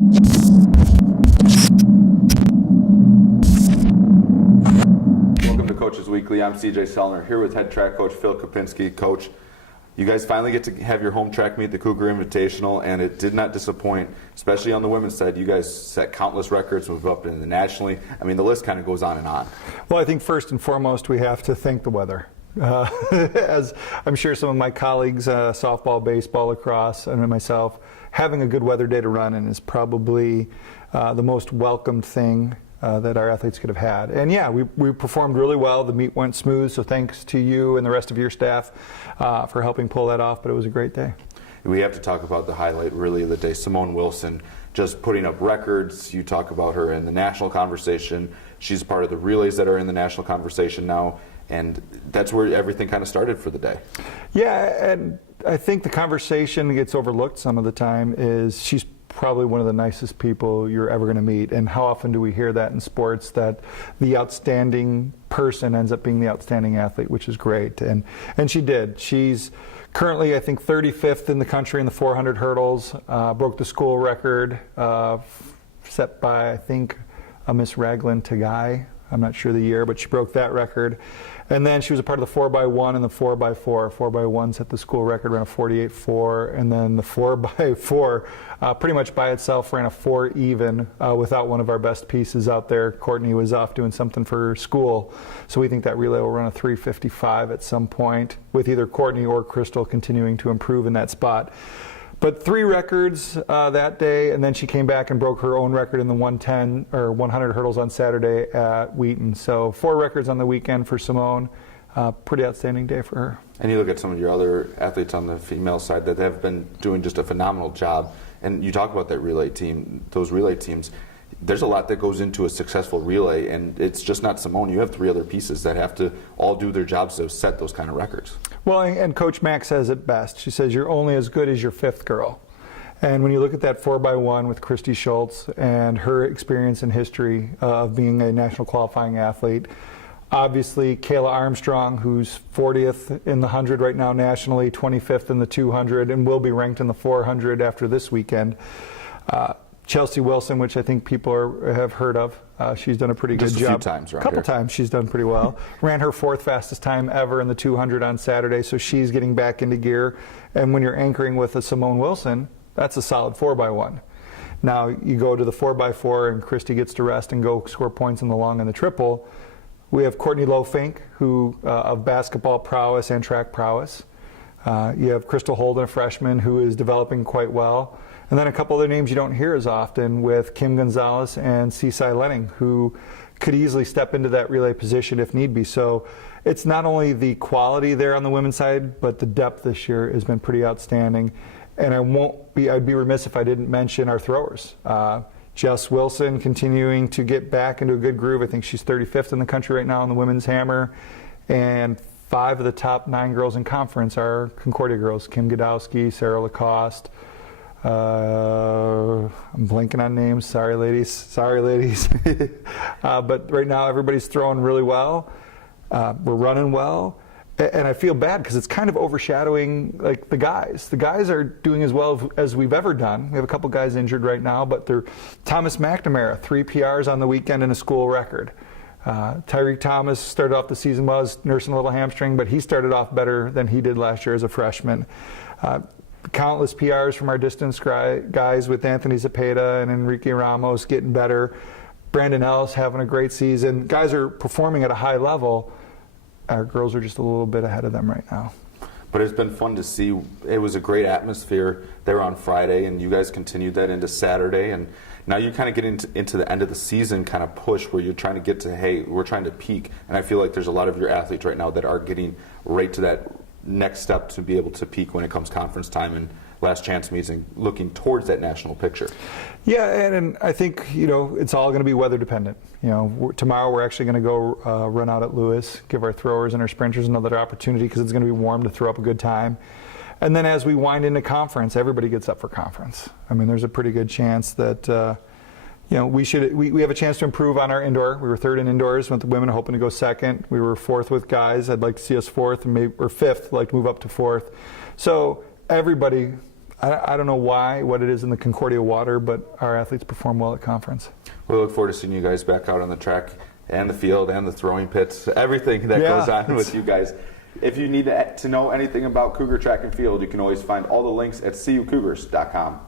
Welcome to Coaches Weekly. I'm CJ Sellner here with head track coach Phil Kopinski. Coach, you guys finally get to have your home track meet, the Cougar Invitational, and it did not disappoint, especially on the women's side. You guys set countless records, moved up into the nationally. I mean, the list kind of goes on and on. Well, I think first and foremost we have to thank the weather. As I'm sure some of my colleagues, softball, baseball, lacrosse, and myself, having a good weather day to run in is probably the most welcomed thing that our athletes could have had. And yeah, we performed really well. The meet went smooth, so thanks to you and the rest of your staff for helping pull that off, but it was a great day. We have to talk about the highlight really of the day, Simone Wilson just putting up records. You talk about her in the national conversation. She's part of the relays that are in the national conversation now, and that's where everything kind of started for the day. Yeah, and I think the conversation gets overlooked some of the time is she's probably one of the nicest people you're ever going to meet. And how often do we hear that in sports, that the outstanding person ends up being the outstanding athlete, which is great. And she did. She's currently, I think, 35th in the country in the 400 hurdles, broke the school record set by, I think, a Miss Raglan Tagai. I'm not sure the year, but she broke that record. And then she was a part of the 4x1 and the 4x4. 4x1 set the school record, ran a 48.4, and then the 4x4 pretty much by itself ran a 4 even without one of our best pieces out there. Courtney was off doing something for school. So we think that relay will run a 3:55 at some point, with either Courtney or Crystal continuing to improve in that spot. But 3 records that day, and then she came back and broke her own record in the 110 or 100 hurdles on Saturday at Wheaton. So 4 records on the weekend for Simone. Pretty outstanding day for her. And you look at some of your other athletes on the female side that have been doing just a phenomenal job. And you talk about that relay team, those relay teams. There's a lot that goes into a successful relay, and it's just not Simone. You have 3 other pieces that have to all do their jobs to set those kind of records. Well, and Coach Mack says it best. She says, you're only as good as your 5th girl. And when you look at that 4x1 with Christy Schultz and her experience and history of being a national qualifying athlete, obviously Kayla Armstrong, who's 40th in the 100 right now nationally, 25th in the 200, and will be ranked in the 400 after this weekend. Chelsea Wilson, which I think people have heard of. She's done a pretty good job. Just a few times around here. A couple times she's done pretty well. Ran her 4th fastest time ever in the 200 on Saturday, so she's getting back into gear. And when you're anchoring with a Simone Wilson, that's a solid 4x1. Now you go to the 4x4 and Christy gets to rest and go score points in the long and the triple. We have Courtney Lofink, who of basketball prowess and track prowess. You have Crystal Holden, a freshman, who is developing quite well. And then a couple other names you don't hear as often with Kim Gonzalez and Seaside Lenning, who could easily step into that relay position if need be. So it's not only the quality there on the women's side, but the depth this year has been pretty outstanding. And I'd be remiss if I didn't mention our throwers. Jess Wilson continuing to get back into a good groove. I think she's 35th in the country right now on the women's hammer. And 5 of the top 9 girls in conference are Concordia girls. Kim Godowski, Sarah Lacoste. I'm blanking on names. Sorry, ladies. But right now, everybody's throwing really well. We're running well. And I feel bad because it's kind of overshadowing like the guys. The guys are doing as well as we've ever done. We have a couple guys injured right now, but they're Thomas McNamara, 3 PRs on the weekend and a school record. Tyreek Thomas started off the season well, nursing a little hamstring, but he started off better than he did last year as a freshman. Countless PRs from our distance guys with Anthony Zepeda and Enrique Ramos getting better. Brandon Ellis having a great season. Guys are performing at a high level. Our girls are just a little bit ahead of them right now. But it's been fun to see. It was a great atmosphere there on Friday, and you guys continued that into Saturday. And now you kind of get into the end of the season kind of push where you're trying to get to, hey, we're trying to peak. And I feel like there's a lot of your athletes right now that are getting right to that next step to be able to peak when it comes conference time and last chance meets and looking towards that national picture. Yeah, and I think, it's all going to be weather dependent. Tomorrow we're actually going to go run out at Lewis, give our throwers and our sprinters another opportunity because it's going to be warm to throw up a good time. And then as we wind into conference, everybody gets up for conference. I mean, there's a pretty good chance that we have a chance to improve on our indoor. We were 3rd in indoors with the women, hoping to go 2nd. We were 4th with guys. I'd like to see us 4th or 5th. I'd like to move up to 4th. So everybody I don't know what it is in the Concordia water, but our athletes perform well at conference. We look forward to seeing you guys back out on the track and the field and the throwing pits, everything that goes on with you guys. If you need to know anything about Cougar track and field, you can always find all the links at cucougars.com.